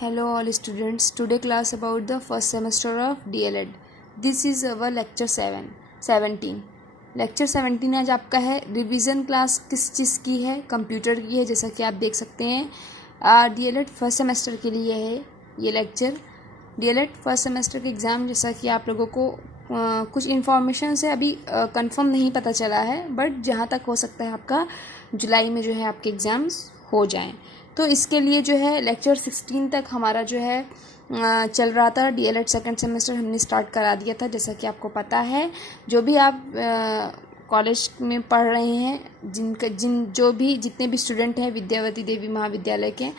Hello all students. Today class about the first semester of DLED. This is our lecture 17. Lecture 17 आज आपका है। Revision class किस चीज़ की है? कंप्यूटर की है, जैसा कि आप देख सकते हैं। DLED फर्स्ट सेमेस्टर के लिए है ये लेक्चर। DLED फर्स्ट सेमेस्टर के एग्ज़ाम, जैसा कि आप लोगों को कुछ इन्फॉर्मेशन से अभी कंफर्म नहीं पता चला है, बट जहाँ तक हो सकता है आपका जुलाई में जो है आपके एग्ज़ाम्स हो जाएं। तो इसके लिए जो है लेक्चर 16 तक हमारा जो है चल रहा था। DLED सेकेंड सेमेस्टर हमने स्टार्ट करा दिया था, जैसा कि आपको पता है। जो भी आप कॉलेज में पढ़ रहे हैं, जितने भी स्टूडेंट हैं विद्यावती देवी महाविद्यालय के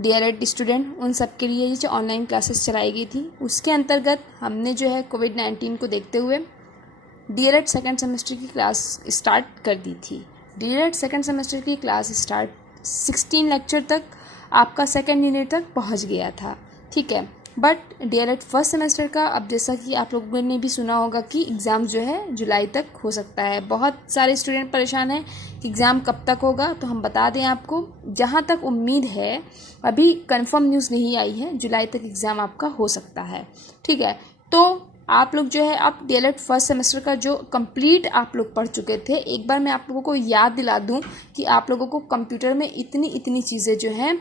DLED स्टूडेंट, उन सब के लिए जो ऑनलाइन क्लासेस चलाई गई थी, उसके अंतर्गत हमने जो है कोविड-19 को देखते हुए DLED सेकेंड सेमेस्टर की क्लास स्टार्ट कर दी थी। DLED सेकेंड सेमेस्टर की क्लास स्टार्ट 16 लेक्चर तक आपका सेकेंड यूनिट तक पहुंच गया था, ठीक है। बट DLED फर्स्ट सेमेस्टर का, अब जैसा कि आप लोगों ने भी सुना होगा कि एग्ज़ाम जो है जुलाई तक हो सकता है। बहुत सारे स्टूडेंट परेशान हैं कि एग्ज़ाम कब तक होगा, तो हम बता दें आपको, जहां तक उम्मीद है, अभी कंफर्म न्यूज़ नहीं आई है, जुलाई तक एग्ज़ाम आपका हो सकता है, ठीक है। तो आप लोग जो है, आप DLED फर्स्ट सेमेस्टर का जो कंप्लीट आप लोग पढ़ चुके थे, एक बार मैं आप लोगों को याद दिला दूं कि आप लोगों को कंप्यूटर में इतनी चीज़ें जो हैं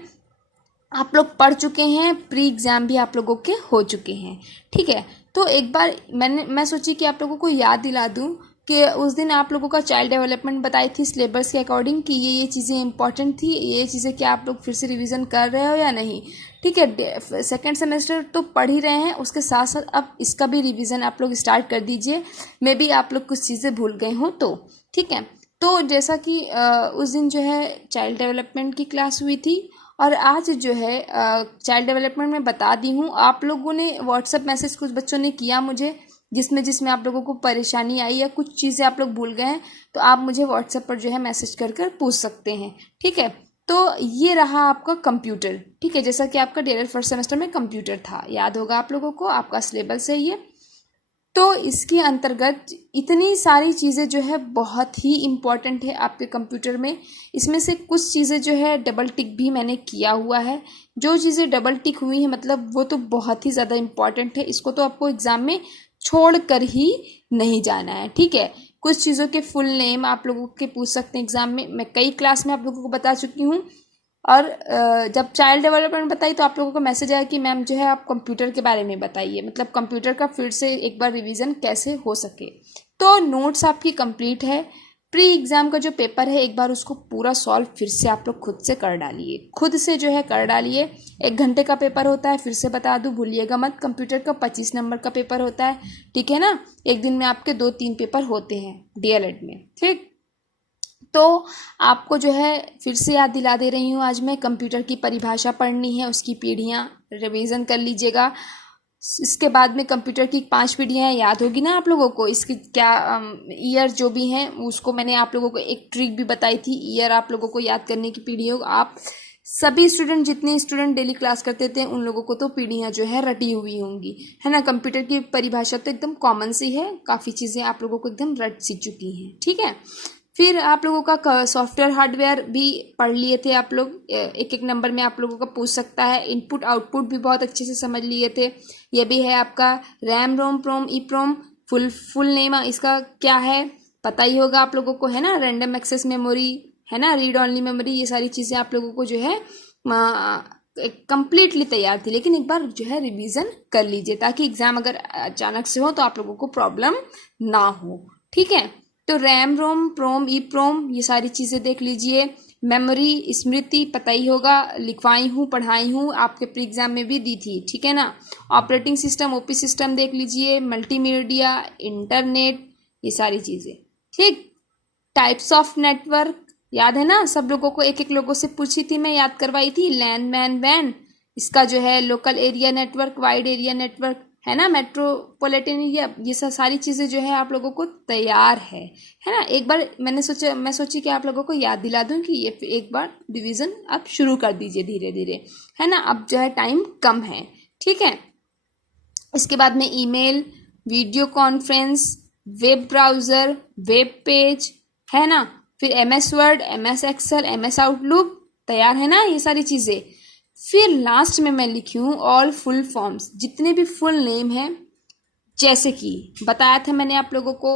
आप लोग पढ़ चुके हैं, प्री एग्ज़ाम भी आप लोगों के हो चुके हैं, ठीक है। तो एक बार मैं सोची कि आप लोगों को याद दिला दूं कि उस दिन आप लोगों का चाइल्ड डेवलपमेंट बताई थी सिलेबस के अकॉर्डिंग कि ये चीज़ें इंपॉर्टेंट थी, ये चीज़ें क्या आप लोग फिर से रिवीजन कर रहे हो या नहीं, ठीक है। सेकेंड सेमेस्टर तो पढ़ ही रहे हैं, उसके साथ साथ अब इसका भी रिवीजन आप लोग स्टार्ट कर दीजिए। मे बी आप लोग कुछ चीज़ें भूल गए हों तो, ठीक है। तो जैसा कि उस दिन जो है चाइल्ड डेवलपमेंट की क्लास हुई थी, और आज जो है चाइल्ड डेवलपमेंट में बता दी हूँ। आप लोगों ने व्हाट्सएप मैसेज कुछ बच्चों ने किया मुझे, जिसमें आप लोगों को परेशानी आई या कुछ चीज़ें आप लोग भूल गए हैं, तो आप मुझे व्हाट्सएप पर जो है मैसेज कर पूछ सकते हैं, ठीक है। तो ये रहा आपका कंप्यूटर, ठीक है। जैसा कि आपका DLED फर्स्ट सेमेस्टर में कंप्यूटर था, याद होगा आप लोगों को, आपका सिलेबस है ये। तो इसके अंतर्गत इतनी सारी चीज़ें जो है बहुत ही इम्पॉर्टेंट है आपके कंप्यूटर में। इसमें से कुछ चीज़ें जो है डबल टिक भी मैंने किया हुआ है। जो चीज़ें डबल टिक हुई है, मतलब वो तो बहुत ही ज़्यादा इम्पॉर्टेंट है, इसको तो आपको एग्ज़ाम में छोड़ कर ही नहीं जाना है, ठीक है। कुछ चीज़ों के फुल नेम आप लोगों के पूछ सकते हैं एग्ज़ाम में, मैं कई क्लास में आप लोगों को बता चुकी हूँ। और जब चाइल्ड डेवलपमेंट बताई तो आप लोगों को मैसेज आया कि मैम जो है आप कंप्यूटर के बारे में बताइए, मतलब कंप्यूटर का फिर से एक बार रिवीजन कैसे हो सके। तो नोट्स आपकी कंप्लीट है। प्री एग्ज़ाम का जो पेपर है, एक बार उसको पूरा सॉल्व फिर से आप लोग खुद से कर डालिए, खुद से जो है कर डालिए। 1 घंटे का पेपर होता है, फिर से बता दूँ, भूलिएगा मत। कंप्यूटर का 25 नंबर का पेपर होता है, ठीक है ना। एक दिन में आपके 2-3 पेपर होते हैं DLED में, ठीक। तो आपको जो है फिर से याद दिला दे रही हूँ आज मैं, कंप्यूटर की परिभाषा पढ़नी है, उसकी पीढ़ियाँ रिवीजन कर लीजिएगा। इसके बाद में कंप्यूटर की 5 पीढ़ियाँ याद होगी ना आप लोगों को, इसकी क्या ईयर जो भी हैं, उसको मैंने आप लोगों को एक ट्रिक भी बताई थी, ईयर आप लोगों को याद करने की पीढ़ियों। आप सभी स्टूडेंट, जितने स्टूडेंट डेली क्लास करते थे, उन लोगों को तो पीढ़ियाँ जो है रटी हुई होंगी, है ना। कंप्यूटर की परिभाषा तो एकदम कॉमन सी है, काफ़ी चीज़ें आप लोगों को एकदम रट सी चुकी हैं, ठीक है। फिर आप लोगों का सॉफ्टवेयर हार्डवेयर भी पढ़ लिए थे आप लोग, एक नंबर में आप लोगों का पूछ सकता है। इनपुट आउटपुट भी बहुत अच्छे से समझ लिए थे। ये भी है आपका रैम रोम प्रोम ईप्रोम, फुल नेम इसका क्या है पता ही होगा आप लोगों को, है ना। रैंडम एक्सेस मेमोरी, है ना, रीड ऑनली मेमोरी, ये सारी चीज़ें आप लोगों को जो है कंप्लीटली तैयार थी। लेकिन एक बार जो है रिवीजन कर लीजिए, ताकि एग्जाम अगर अचानक से हो तो आप लोगों को प्रॉब्लम ना हो, ठीक है। तो रैम रोम प्रोम ई प्रोम, ये सारी चीज़ें देख लीजिए। मेमोरी स्मृति पता ही होगा, लिखवाई हूँ, पढ़ाई हूँ, आपके प्री एग्जाम में भी दी थी, ठीक है ना। ऑपरेटिंग सिस्टम OP सिस्टम देख लीजिए, मल्टीमीडिया, इंटरनेट, ये सारी चीज़ें, ठीक। टाइप्स ऑफ नेटवर्क याद है ना, सब लोगों को एक लोगों से पूछी थी मैं, याद करवाई थी। लैन मैन वैन, इसका जो है local area network, wide area network, है ना, मेट्रोपॉलिटन एरिया, ये सारी चीज़ें जो है आप लोगों को तैयार है ना। एक बार मैं सोची कि आप लोगों को याद दिला दूं कि ये एक बार डिवीज़न आप शुरू कर दीजिए धीरे धीरे, है ना। अब जो है टाइम कम है, ठीक है। इसके बाद में email, video conference, web browser, web page, है ना। फिर MS word, MS excel, MS outlook, तैयार है ना ये सारी चीज़ें। फिर लास्ट में मैं लिखी हूँ ऑल फुल फॉर्म्स, जितने भी फुल नेम हैं, जैसे कि बताया था मैंने आप लोगों को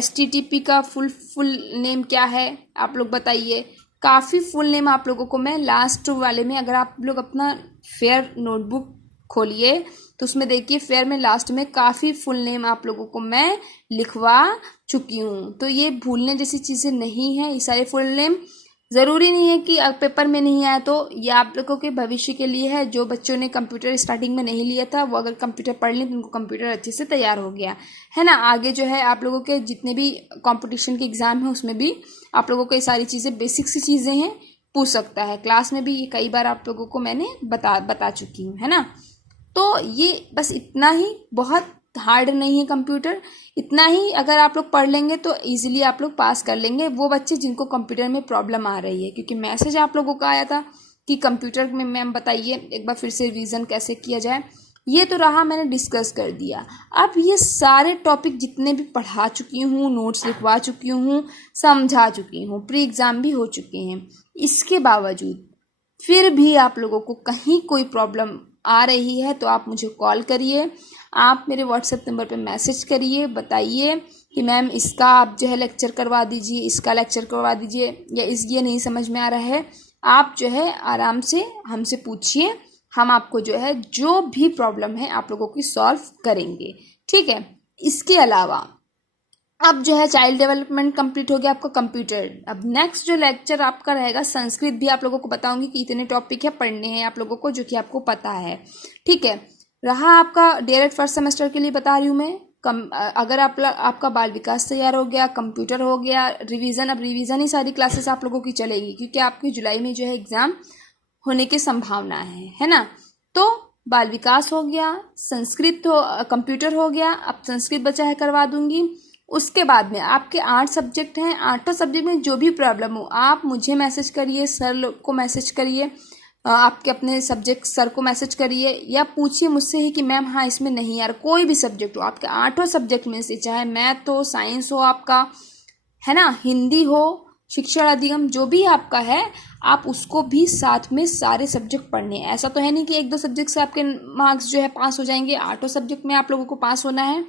STTP का फुल नेम क्या है, आप लोग बताइए। काफ़ी फुल नेम आप लोगों को मैं लास्ट वाले में, अगर आप लोग अपना फेयर नोटबुक खोलिए तो उसमें देखिए फेयर में लास्ट में काफ़ी फुल नेम आप लोगों को मैं लिखवा चुकी हूँ। तो ये भूलने जैसी चीज़ें नहीं है, ये सारे फुल नेम। ज़रूरी नहीं है कि पेपर में नहीं आया तो ये आप लोगों के भविष्य के लिए है। जो बच्चों ने कंप्यूटर स्टार्टिंग में नहीं लिया था वो अगर कंप्यूटर पढ़ लें तो उनको कंप्यूटर अच्छे से तैयार हो गया है ना। आगे जो है आप लोगों के जितने भी कंपटीशन के एग्ज़ाम हैं उसमें भी आप लोगों को ये सारी चीज़ें बेसिक सी चीज़ें हैं, पूछ सकता है। क्लास में भी ये कई बार आप लोगों को मैंने बता चुकी हूँ, है ना। तो ये बस इतना ही, बहुत हार्ड नहीं है कंप्यूटर। इतना ही अगर आप लोग पढ़ लेंगे तो इजीली आप लोग पास कर लेंगे, वो बच्चे जिनको कंप्यूटर में प्रॉब्लम आ रही है। क्योंकि मैसेज आप लोगों का आया था कि कंप्यूटर में मैम बताइए एक बार फिर से रिवीजन कैसे किया जाए। ये तो रहा, मैंने डिस्कस कर दिया। अब ये सारे टॉपिक जितने भी पढ़ा चुकी हूँ, नोट्स लिखवा चुकी हूँ, समझा चुकी हूँ, प्री एग्ज़ाम भी हो चुके हैं, इसके बावजूद फिर भी आप लोगों को कहीं कोई प्रॉब्लम आ रही है तो आप मुझे कॉल करिए, आप मेरे व्हाट्सएप नंबर पे मैसेज करिए, बताइए कि मैम इसका आप जो है लेक्चर करवा दीजिए, इसका लेक्चर करवा दीजिए, या ये नहीं समझ में आ रहा है। आप जो है आराम से हमसे पूछिए, हम आपको जो है जो भी प्रॉब्लम है आप लोगों की सॉल्व करेंगे, ठीक है। इसके अलावा अब जो है चाइल्ड डेवलपमेंट कंप्लीट हो गया आपका कंप्यूटर। अब नेक्स्ट जो लेक्चर आपका रहेगा संस्कृत भी आप लोगों को बताऊंगी कि इतने टॉपिक है पढ़ने हैं आप लोगों को, जो कि आपको पता है, ठीक है। रहा आपका DLED फर्स्ट सेमेस्टर के लिए बता रही हूँ मैं। अगर आपका बाल विकास तैयार हो गया, कंप्यूटर हो गया, रिवीजन, अब रिवीजन ही सारी क्लासेस आप लोगों की चलेगी क्योंकि आपकी जुलाई में जो है एग्जाम होने की संभावना है ना। तो बाल विकास हो गया, संस्कृत कंप्यूटर हो गया, अब संस्कृत बचा है करवा दूंगी। उसके बाद में आपके 8 सब्जेक्ट हैं, 8 सब्जेक्ट में जो भी प्रॉब्लम हो आप मुझे मैसेज करिए, सर को मैसेज करिए, आपके अपने सब्जेक्ट सर को मैसेज करिए, या पूछिए मुझसे ही कि मैम हाँ इसमें नहीं यार, कोई भी सब्जेक्ट हो आपके 8 सब्जेक्ट में से, चाहे मैथ हो, साइंस हो आपका, है ना, हिंदी हो, शिक्षा अधिगम, जो भी आपका है आप उसको भी साथ में सारे सब्जेक्ट पढ़ने हैं। ऐसा तो है नहीं कि 1-2 सब्जेक्ट से आपके मार्क्स जो है पास हो जाएंगे, 8 सब्जेक्ट में आप लोगों को पास होना है।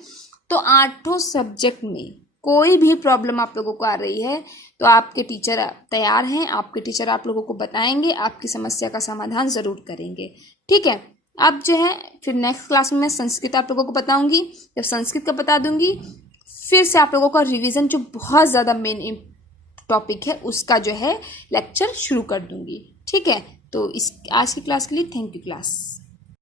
तो 8 सब्जेक्ट में कोई भी प्रॉब्लम आप लोगों को आ रही है तो आपके टीचर तैयार हैं, आपके टीचर आप लोगों को बताएंगे, आपकी समस्या का समाधान ज़रूर करेंगे, ठीक है। अब जो है फिर नेक्स्ट क्लास में मैं संस्कृत आप लोगों को बताऊंगी। जब संस्कृत का बता दूंगी फिर से आप लोगों का रिवीजन जो बहुत ज़्यादा मेन टॉपिक है उसका जो है लेक्चर शुरू कर दूंगी, ठीक है। तो इस आज की क्लास के लिए थैंक यू क्लास।